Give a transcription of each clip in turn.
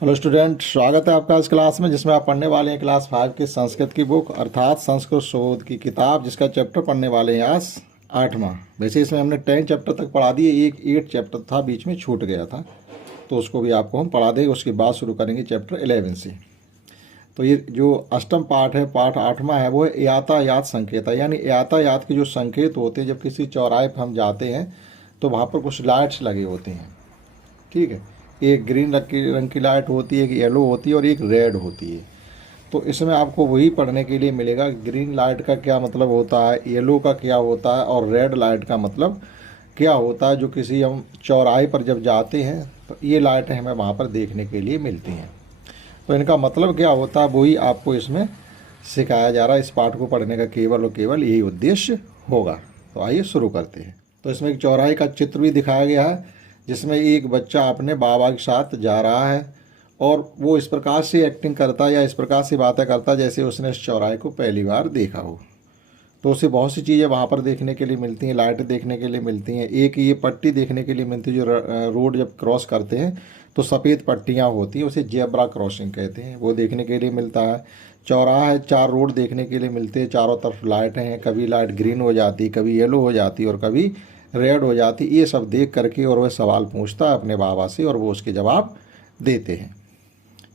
Hello student, स्वागत है आपका इस क्लास में जिसमें आप पढ़ने वाले हैं क्लास 5 की संस्कृत की बुक अर्थात संस्कृत शोध की किताब, जिसका चैप्टर पढ़ने वाले हैं आज 8वां। वैसे इसमें हमने 10 चैप्टर तक पढ़ा दिए, एक 8 चैप्टर था बीच में छूट गया था, तो उसको भी आपको हम पढ़ा देंगे। उसके बाद शुरू करेंगे चैप्टर 11 से। तो ये जो अष्टम पाठ है, पाठ 8वां है, वो है यातायात संकेत, यानी यातायात के जो संकेत होते हैं। जब किसी चौराहे पर हम जाते हैं तो वहाँ पर कुछ लाइट्स लगे होते हैं, ठीक है। एक ग्रीन रंग की लाइट होती है, एक येलो होती है और एक रेड होती है। तो इसमें आपको वही पढ़ने के लिए मिलेगा, ग्रीन लाइट का क्या मतलब होता है, येलो का क्या होता है और रेड लाइट का मतलब क्या होता है। जो किसी हम चौराहे पर जब जाते हैं तो ये लाइटें हमें वहाँ पर देखने के लिए मिलती हैं, तो इनका मतलब क्या होता है वही आपको इसमें सिखाया जा रहा है। इस पाठ को पढ़ने का केवल और केवल यही उद्देश्य होगा। तो आइए शुरू करते हैं। तो इसमें एक चौराहे का चित्र भी दिखाया गया है, जिसमें एक बच्चा अपने बाबा के साथ जा रहा है और वो इस प्रकार से एक्टिंग करता है या इस प्रकार से बातें करता है जैसे उसने इस चौराहे को पहली बार देखा हो। तो उसे बहुत सी चीज़ें वहाँ पर देखने के लिए मिलती हैं, लाइटें देखने के लिए मिलती हैं। एक ये पट्टी देखने के लिए मिलती है, जो रोड जब क्रॉस करते हैं तो सफ़ेद पट्टियाँ होती हैं, उसे जेब्रा क्रॉसिंग कहते हैं, वो देखने के लिए मिलता है। चौराहा है, 4 रोड देखने के लिए मिलते हैं, चारों तरफ लाइटें हैं, कभी लाइट ग्रीन हो जाती, कभी येलो हो जाती और कभी रेड हो जाती। ये सब देख करके और वह सवाल पूछता है अपने बाबा से और वो उसके जवाब देते हैं।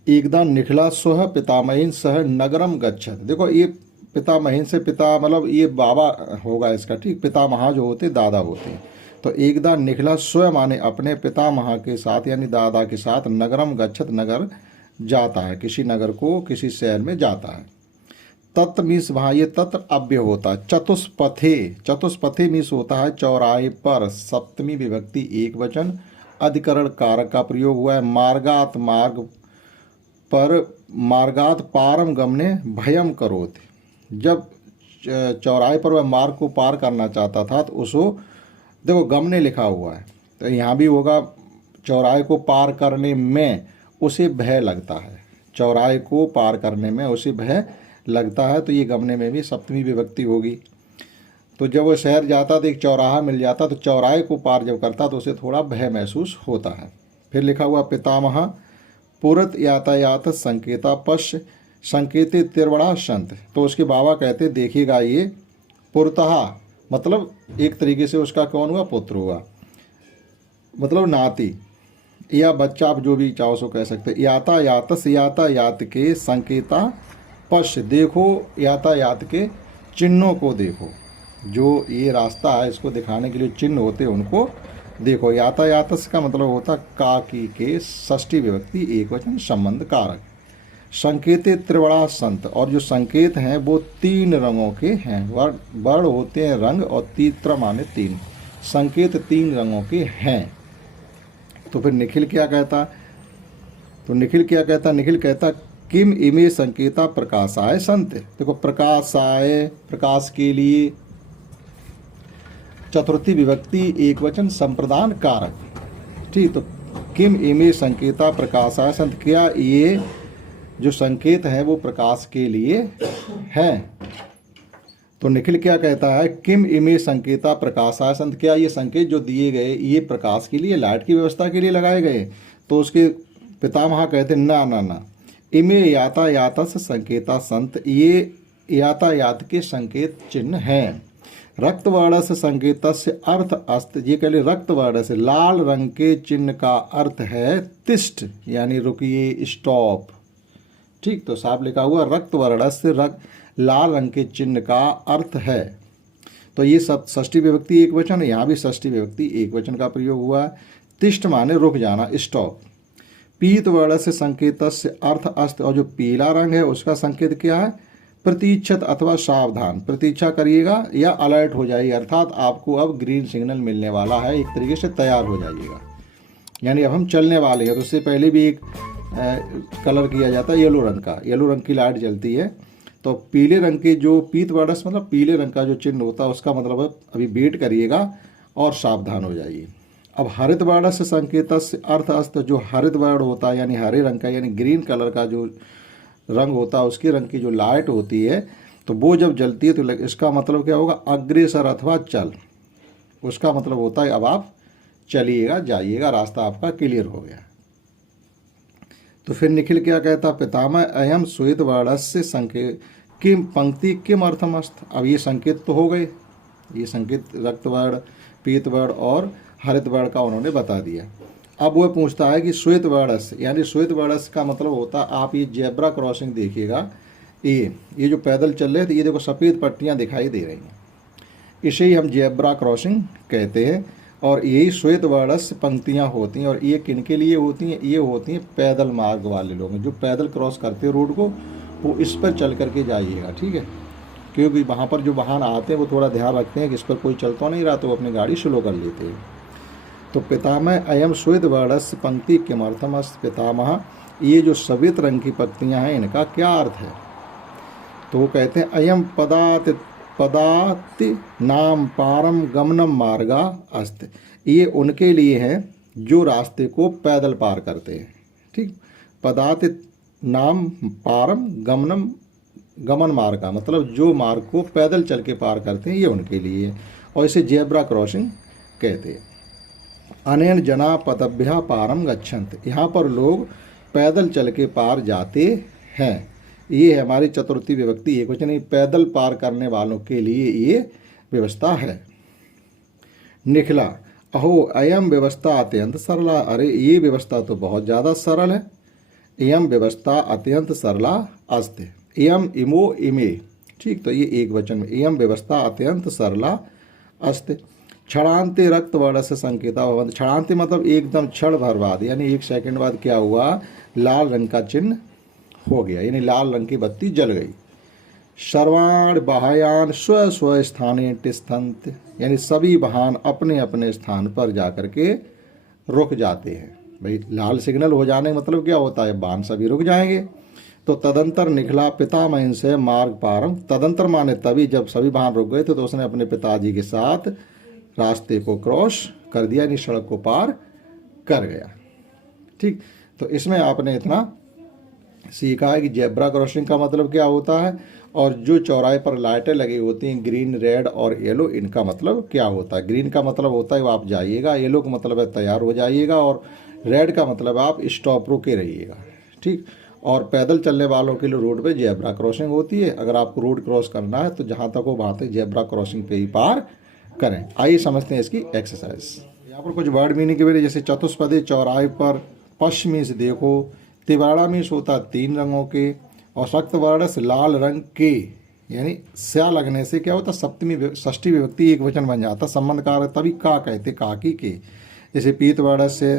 एकदा निखिला स्वः पितामहीन सह नगरम गच्छत। देखो, ये पितामहीन से पिता मतलब ये बाबा होगा इसका, ठीक। पितामह जो होते दादा होते हैं। तो एकदा निखिला स्वयं माने अपने पितामह के साथ यानी दादा के साथ नगरम गच्छत, नगर जाता है, किसी नगर को किसी शहर में जाता है। तत् मीन्स वहाँ ये तत् अव्यय होता है। चतुष्पथे, चतुष्पथे मीन्स होता है चौराहे पर, सप्तमी विभक्ति एक वचन, अधिकरण कारक का प्रयोग हुआ है। मार्गात, मार्ग पर, मार्गात पारम गमने भयम करोत। जब चौराहे पर वह मार्ग को पार करना चाहता था तो उसको देखो गमने लिखा हुआ है, तो यहाँ भी होगा चौराहे को पार करने में उसे भय लगता है, चौराहे को पार करने में उसे भय लगता है, तो ये गमने में भी सप्तमी विभक्ति होगी। तो जब वो शहर जाता तो एक चौराहा मिल जाता, तो चौराहे को पार जब करता तो उसे थोड़ा भय महसूस होता है। फिर लिखा हुआ पितामह पुरत यातायात संकेता पश्य संकेते तिरवड़ा संत। तो उसके बाबा कहते देखिएगा ये पुरतः मतलब एक तरीके से उसका कौन हुआ, पुत्र हुआ, मतलब नाती या बच्चा, आप जो भी चाहो सो कह सकते। यातायातस, यातायात के संकेता पश्य, देखो यातायात के चिन्हों को देखो, जो ये रास्ता है इसको दिखाने के लिए चिन्ह होते हैं उनको देखो। यातायातस का मतलब होता काकी के षष्ठी विभक्ति एक वचन संबंध कारक। संकेते त्रिवड़ा संत, और जो संकेत हैं वो 3 रंगों के हैं। वर्ण होते हैं रंग और तीत्र माने 3, संकेत 3 रंगों के हैं। तो फिर निखिल क्या कहता, तो निखिल क्या कहता, निखिल कहता किम इमे संकेता प्रकाशाय संत। देखो प्रकाशाय, प्रकाश के लिए चतुर्थी विभक्ति एक वचन संप्रदान कारक, ठीक। तो किम इमे संकेता प्रकाशाय संत, क्या ये जो संकेत है वो प्रकाश के लिए हैं। तो निखिल क्या कहता है, किम इमे संकेता प्रकाशाय संत, क्या ये संकेत जो दिए गए ये प्रकाश के लिए, लाइट की व्यवस्था के लिए लगाए गए। तो उसके पितामह कहते ना ना ना, इमे यातायातस संकेता संत, ये यातायात के संकेत चिन्ह हैं। रक्तवर्णस संकेतस्य अर्थ अस्त, ये कह ले रक्तवर्ण से लाल रंग के चिन्ह का अर्थ है तिष्ठ, यानी रुकिए, स्टॉप, ठीक। तो साफ लिखा हुआ रक्तवर्ण से लाल रंग के चिन्ह का अर्थ है। तो ये सब षष्ठी विभक्ति एक वचन, यहाँ भी षष्ठी विभक्ति एक वचन का प्रयोग हुआ है। तिष्ठ माने रुक जाना, स्टॉप। पीत वर्ण से संकेत से अर्थ अस्त, और जो पीला रंग है उसका संकेत क्या है, प्रतीक्षत अथवा सावधान, प्रतीक्षा करिएगा या अलर्ट हो जाइए, अर्थात आपको अब ग्रीन सिग्नल मिलने वाला है, एक तरीके से तैयार हो जाइएगा, यानी अब हम चलने वाले हैं। तो उससे पहले भी एक कलर किया जाता है येलो रंग का, येलो रंग की लाइट जलती है। तो पीले रंग के जो पीत वर्णस मतलब पीले रंग का जो चिन्ह होता है उसका मतलब अभी वेट करिएगा और सावधान हो जाइए। अब हरित वर्ण से संकेत से अर्थ अस्त, जो हरित वर्ण होता है यानी हरे रंग का, यानी ग्रीन कलर का जो रंग होता है उसके रंग की जो लाइट होती है तो वो जब जलती है तो इसका मतलब क्या होगा, अग्रेसर अथवा चल, उसका मतलब होता है अब आप चलिएगा, जाइएगा, रास्ता आपका क्लियर हो गया। तो फिर निखिल क्या कहता, पितामह अयम श्वेत वर्णस्य संकेत किम पंक्ति किम अर्थमस्त। अब ये संकेत तो हो गए, ये संकेत रक्त वर्ण, पीत वर्ण और हरित वर्ण का उन्होंने बता दिया। अब वो पूछता है कि श्वेत वर्णस्य, यानी श्वेत वर्णस्य का मतलब होता है, आप ये जेब्रा क्रॉसिंग देखिएगा, ये जो पैदल चल रहे थे, ये देखो सफ़ेद पट्टियाँ दिखाई दे रही हैं, इसे ही हम जेब्रा क्रॉसिंग कहते हैं। और यही श्वेत वर्णस्य पंक्तियाँ होती हैं। और ये किनके लिए होती हैं, ये होती हैं पैदल मार्ग वाले लोग, जो पैदल क्रॉस करते हैं रोड को, वो इस पर चल करके जाइएगा, ठीक है। क्योंकि वहाँ पर जो वाहन आते हैं वो थोड़ा ध्यान रखते हैं कि इस पर कोई चलता नहीं रहा, तो वो अपनी गाड़ी स्लो कर लेते हैं। तो पितामह अयम श्वेत वर्णस्य पंक्ति किमर्थमस्त, पितामह ये जो सफ़ेद रंग की पंक्तियाँ हैं इनका क्या अर्थ है। तो वो कहते हैं अयम पदाति नाम पारम गमनम मार्गा अस्त, ये उनके लिए है जो रास्ते को पैदल पार करते हैं, ठीक। पदाति नाम पारम गमन मार्गा, मतलब जो मार्ग को पैदल चल के पार करते हैं, ये उनके लिए है। और इसे जेब्रा क्रॉसिंग कहते हैं। अनेन जना पदभ्या पारम गच्छन्त, यहाँ पर लोग पैदल चल के पार जाते हैं। ये हमारी चतुर्थी विभक्ति एकवचन, नहीं पैदल पार करने वालों के लिए ये व्यवस्था है। निखिला अहो अयम व्यवस्था अत्यंत सरला, अरे ये व्यवस्था तो बहुत ज़्यादा सरल है। एयम व्यवस्था अत्यंत सरला अस्ति, एयम इमो इमे, ठीक। तो ये एक वचन में एयम व्यवस्था अत्यंत सरला अस्ति। क्षणांते रक्त वर्ण से संकेता भवंत, क्षणांते मतलब एकदम क्षण भर बाद, यानी 1 सेकंड बाद क्या हुआ, लाल रंग का चिन्ह हो गया, यानी लाल रंग की बत्ती जल गई। सर्वाण वाहयान स्व स्व स्थाने तिष्ठन्त, यानी सभी वाहन अपने अपने स्थान पर जाकर के रुक जाते हैं। भाई लाल सिग्नल हो जाने मतलब क्या होता है, वाहन सभी रुक जाएंगे। तो तदंतर निखिला पितामह से मार्ग पारम, तदंतर माने तभी जब सभी वाहन रुक गए थे, तो उसने अपने पिताजी के साथ रास्ते को क्रॉस कर दिया, यानी सड़क को पार कर गया, ठीक। तो इसमें आपने इतना सीखा है कि जेब्रा क्रॉसिंग का मतलब क्या होता है, और जो चौराहे पर लाइटें लगी होती हैं ग्रीन, रेड और येलो, इनका मतलब क्या होता है। ग्रीन का मतलब होता है आप जाइएगा, येलो का मतलब है तैयार हो जाइएगा, और रेड का मतलब आप स्टॉप रुके रहिएगा, ठीक। और पैदल चलने वालों के लिए रोड पे जेब्रा क्रॉसिंग होती है। अगर आपको रोड क्रॉस करना है तो जहाँ तक हो वहाँ तक जेब्रा क्रॉसिंग पे ही पार करें। आइए समझते हैं इसकी एक्सरसाइज। यहाँ पर कुछ वर्ड मीनिंग के बारे, जैसे चतुष्पदी चौराहे पर, पश्चिमी से देखो, तिवाड़ा में होता 3 रंगों के, और सख्त वर्ण से लाल रंग के, यानी स्या लगने से क्या होता, षष्ठी विभक्ति एक वचन बन जाता, संबंध कारक तभी का कहते काकी के। जैसे पीत वर्ण से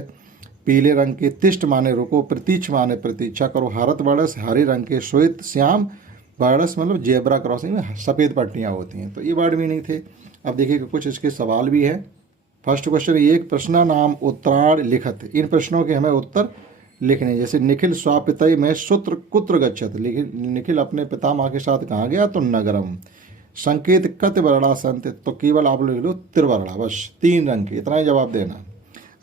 पीले रंग के, तिष्ठ माने रुको, प्रतीक्ष माने प्रतीक्षा करो, हरत वर्ण से हरे रंग के, श्वेत श्याम वर्ण से मतलब जेब्रा क्रॉसिंग में सफ़ेद पट्टियाँ होती हैं। तो ये वर्ड मीनिंग थे। अब देखिए कुछ इसके सवाल भी है। फर्स्ट क्वेश्चन, एक प्रश्न नाम उत्तरायण लिखत, इन प्रश्नों के हमें उत्तर लिखने। जैसे निखिल स्वापितय में सूत्र कुत्र गच्छत, निखिल अपने पितामह के साथ कहाँ गया, तो नगरम। संकेत कत वर्णा संत, तो केवल आप लिख लो त्रिवर्णा, बस 3 रंग के, इतना ही जवाब देना।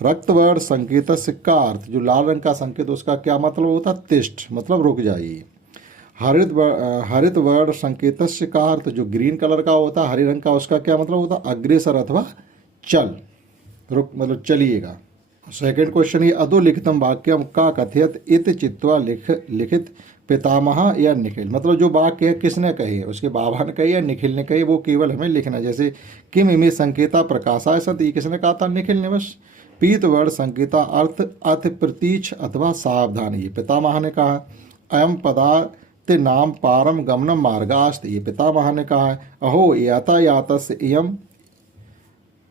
रक्तवर्ण संकेत का अर्थ, जो लाल रंग का संकेत उसका क्या मतलब होता, तिष्ठ मतलब रुक जाइए। हरित वर्ण संकेत का अर्थ, जो ग्रीन कलर का होता है हरे रंग का, उसका क्या मतलब होता, अग्रेसर अथवा चल, रुक मतलब चलिएगा। सेकंड क्वेश्चन, ये अधोलिखितम वाक्यम का कथयत इत चित्वा लिखित पितामह या निखिल, मतलब जो वाक्य है किसने कही, उसके बाबा ने कही या निखिल ने कही, वो केवल हमें लिखना। जैसे किम इमे संकेता प्रकाशाय सत, ये किसने कहा था, निखिल ने बस। पीत वर्ण संकेता अर्थ अथ प्रतीक्ष अथवा सावधान, ये पितामह ने कहा। अयम पदार्थ नाम पारम गमनम मार्गास्त, ये पितामह ने कहा है। अहो यातायात से इयम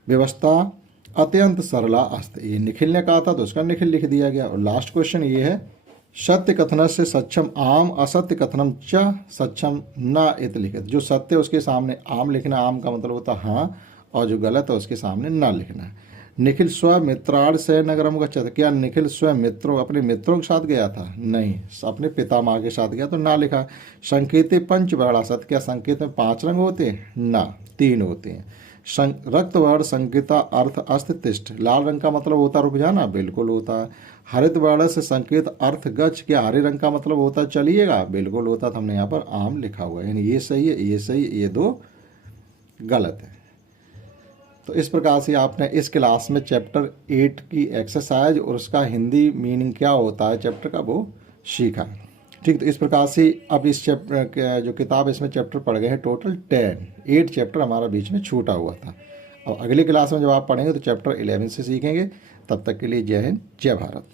व्यवस्था अत्यंत सरला अस्त, ये निखिल ने कहा था, तो उसका निखिल लिख दिया गया। और लास्ट क्वेश्चन ये है, सत्य कथन से सक्षम आम, असत्य कथनम च सक्षम न इत लिखित, जो सत्य उसके सामने आम लिखना, आम का मतलब होता हाँ, और जो गलत है उसके सामने न लिखना है। निखिल स्व मित्राड़ से नगरम गच्छत, क्या निखिल स्वयं मित्रों अपने मित्रों के साथ गया था, नहीं, अपने पितामह के साथ गया, तो ना लिखा। संकेते पंचवर्णा सत, क्या संकेत में 5 रंग होते हैं, ना 3 होते हैं। रक्त वर्ण संकेता अर्थ अस्त तिष्ठ, लाल रंग का मतलब होता रुक जाना, बिल्कुल होता है। हरित वर्ण से संकेत अर्थ गच्छ, क्या हरे रंग का मतलब होता चलिएगा, बिल्कुल होता। तो हमने यहाँ पर आम लिखा हुआ है, यानी ये सही है, ये सही है, ये 2 गलत है। तो इस प्रकार से आपने इस क्लास में चैप्टर 8 की एक्सरसाइज और उसका हिंदी मीनिंग क्या होता है चैप्टर का वो सीखा। ठीक, तो इस प्रकार से अब इस चैप्टर जो किताब इसमें चैप्टर पढ़ गए हैं टोटल 8 चैप्टर हमारा बीच में छूटा हुआ था। अब अगली क्लास में जब आप पढ़ेंगे तो चैप्टर 11 से सीखेंगे। तब तक के लिए जय हिंद, जय भारत।